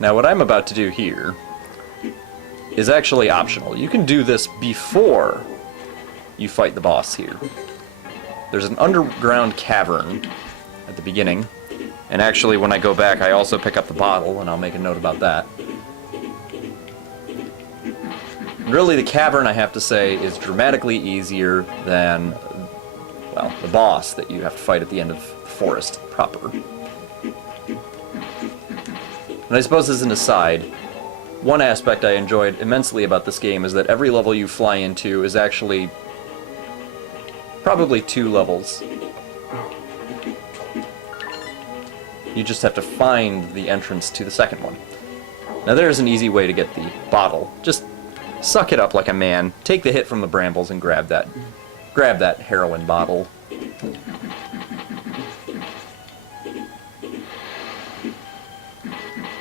Now what I'm about to do here is actually optional. You can do this before you fight the boss here. There's an underground cavern at the beginning, and actually when I go back I also pick up the bottle, and I'll make a note about that. Really, the cavern, I have to say, is dramatically easier than, well, the boss that you have to fight at the end of the forest proper. And I suppose as an aside, one aspect I enjoyed immensely about this game is that every level you fly into is actually probably 2 levels. You just have to find the entrance to the second one. Now there's an easy way to get the bottle. Just suck it up like a man, take the hit from the brambles, and grab that heroin bottle.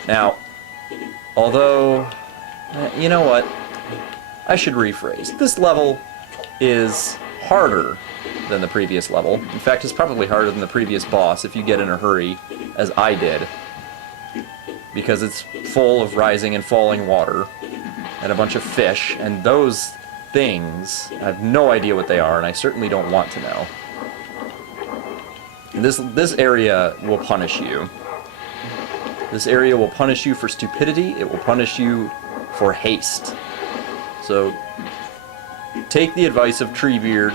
Now, although, you know what? I should rephrase. This level is harder than the previous level. In fact, it's probably harder than the previous boss if you get in a hurry, as I did. Because it's full of rising and falling water, and a bunch of fish, and those things, I have no idea what they are, and I certainly don't want to know. And this area will punish you. This area will punish you for stupidity, it will punish you for haste. So, take the advice of Treebeard,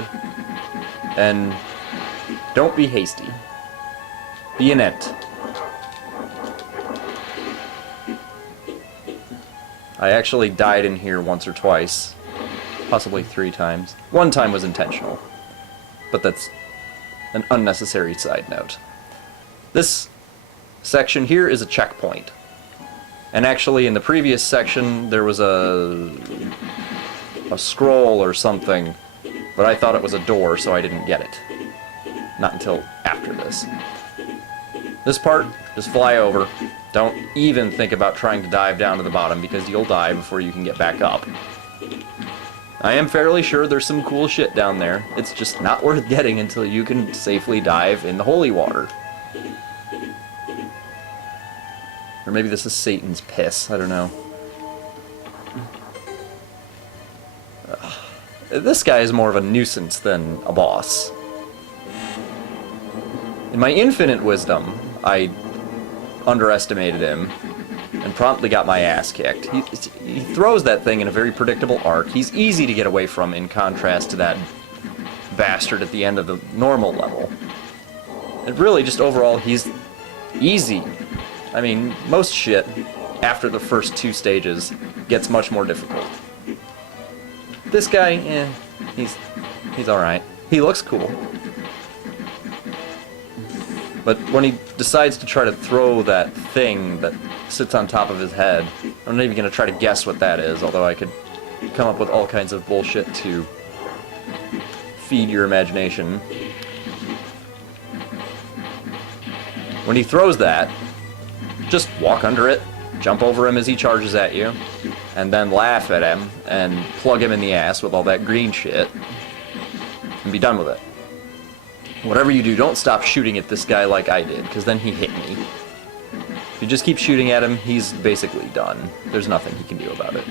and don't be hasty. Be an ent. I actually died in here once or twice, possibly 3 times. 1 time was intentional, but that's an unnecessary side note. This section here is a checkpoint. And actually in the previous section there was a scroll or something, but I thought it was a door, so I didn't get it. Not until after this. This part, just fly over. Don't even think about trying to dive down to the bottom, because you'll die before you can get back up. I am fairly sure there's some cool shit down there. It's just not worth getting until you can safely dive in the holy water. Or maybe this is Satan's piss, I don't know. This guy is more of a nuisance than a boss. In my infinite wisdom, I underestimated him and promptly got my ass kicked. He throws that thing in a very predictable arc. He's easy to get away from in contrast to that bastard at the end of the normal level. And really, just overall, he's easy. I mean, most shit after the first 2 stages gets much more difficult. This guy, he's alright. He looks cool. But when he decides to try to throw that thing that sits on top of his head, I'm not even going to try to guess what that is, although I could come up with all kinds of bullshit to feed your imagination. When he throws that, just walk under it, jump over him as he charges at you, and then laugh at him and plug him in the ass with all that green shit, and be done with it. Whatever you do, don't stop shooting at this guy like I did, because then he hit me. If you just keep shooting at him, he's basically done. There's nothing he can do about it.